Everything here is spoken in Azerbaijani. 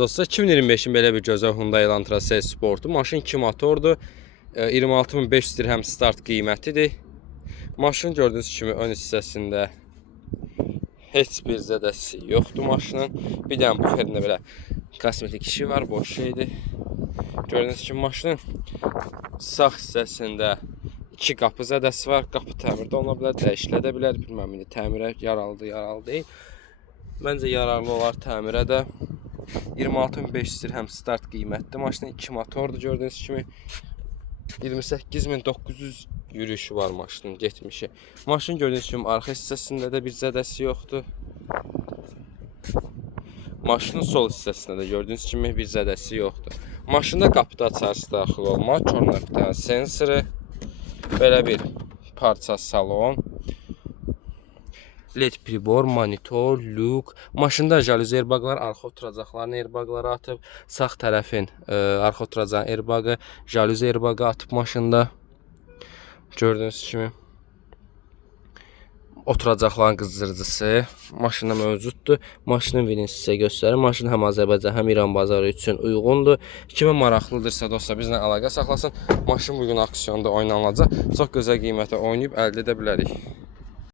Dostlar 2025-in belə bir gözəl Hyundai Elantra S Sportu. Maşın 2 motordur. 26.500 dirhəm start qiymətidir. Maşın gördüyünüz kimi ön hissəsində heç bir zədəsi yoxdur maşının. Bir dənə buferində belə kosmetik işi var, boş şeydir. Gördüyünüz kimi maşının sağ hissəsində 2 qapı zədəsi var. Qapı təmirdə ola bilər, dəyişilə də bilər. Bilməm indi təmirə yaralı deyil. Məncə yararlı olar təmirə də. 26.500 dirhəm start qiymətli maşının 2 motordur gördüyünüz kimi. 28.900 yürüyüşü var maşının getmişi. Maşın gördüyünüz kimi arxa hissəsində də bir zədəsi yoxdur. Maşının sol hissəsində də gördüyünüz kimi bir zədəsi yoxdur. Maşında qapıda açarsı daxil olma, körnəkdən sensoru, belə bir parça salon. LED pribor, monitor, lük. Maşında jaluzi airbaglar, arxa oturacaqların airbagları atıb. Sağ tərəfin arxa oturacağın airbağı, jaluzi airbağı atıb maşında. Gördüyünüz kimi. Oturacaqların qızdırıcısı maşında mövcuddur. Maşının birini sizə göstərim. Maşın həm Azərbaycan, həm İran bazarı üçün uyğundur. Kimə maraqlıdırsa dostlar bizlə əlaqə saxlasın. Maşın bugün aksiyonda oynanılacaq. Çox gözəl qiymətə oynayıb əldə edə bilərik.